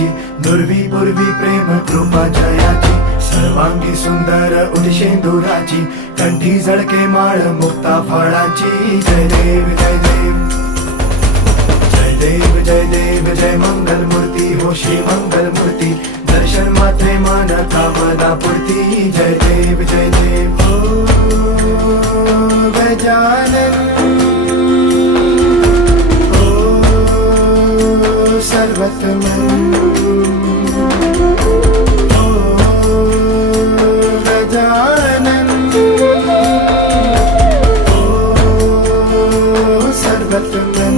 जयाची, दुर्वी पूर्वी प्रेम कृपा जयाची, सर्वांगी सुंदर उदिशेंदुराची, कंठी झळके माळ मुक्ता फळाची. जय देव जय देव जय देव जय देव जय मंगल मूर्ती हो श्री मंगल मूर्ती, दर्शन मात्रे मान कामना पूर्ती. जय देव जय देव ओ गजानन ओ सर्वतमन ओ गजानन ओ सर्वतमन.